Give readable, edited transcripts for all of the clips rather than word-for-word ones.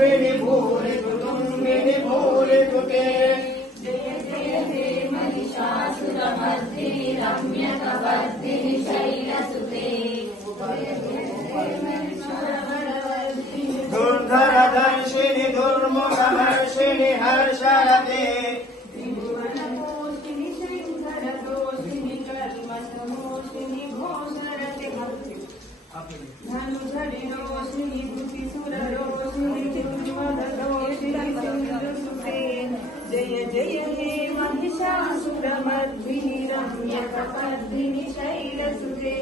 कुटुम्बिनि भूरि कुटुम्बिनि भूरि कुटे जय जय हे महिषासुरमर्दिनि रम्यकवर्दिनि शैलसुते दुर्धरदर्शिनि दुर्मुखहर्षिणि हर्षरते धनुधरिरोषिणि भूतिसुररोषिणि दुर्मदरोषिणि जय जय हे महिषासुरमर्दिनि रम्यकवर्दिनि शैलसुते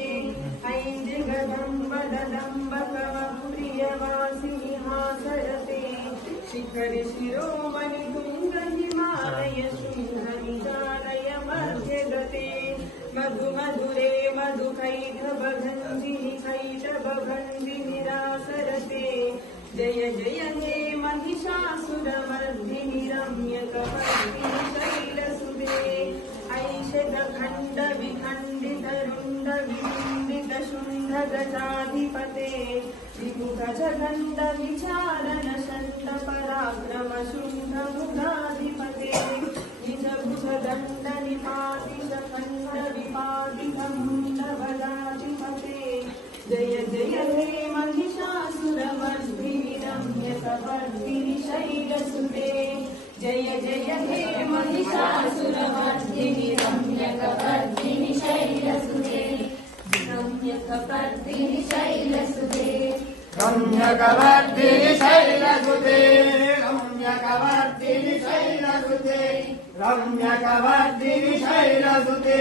ऐं जगदम्बदम्बकप्रियवासिनि हासरते शिखरि शिरोमणि तुङ्गहिमालय शृङ्गनिचालय मध्यगते मधुमधुरे मधुकैटभभञ्जिनि कैटभभञ्जिनि रासरते जय जय हे महिषासुरमर्दिनि रम्यकवर्दिनि शैलसुते ऐषधखण्ड विखण्डित रुण्ड विखण्डित शुण्ड गजाधिपते विमुखजगण्ड विचारण षण्ड पराक्रम शुण्ड मुखाधिपते निजभुजदण्ड निपातिश खण्ड विपातित मुण्ड बलाधिपते जय जय हे महिषासुरमर्दिनि रम्यकवर्दिनि शैलसुते जय जय हे महिषासुरमर्दिनि रम्यकवर्दिनि शैलसुते रम्यकवर्दिनि शैलसुते रम्यकवर्दिनि शैलसुते रम्यकवर्दिनि शैलसुते रम्यकवर्दिनि शैलसुते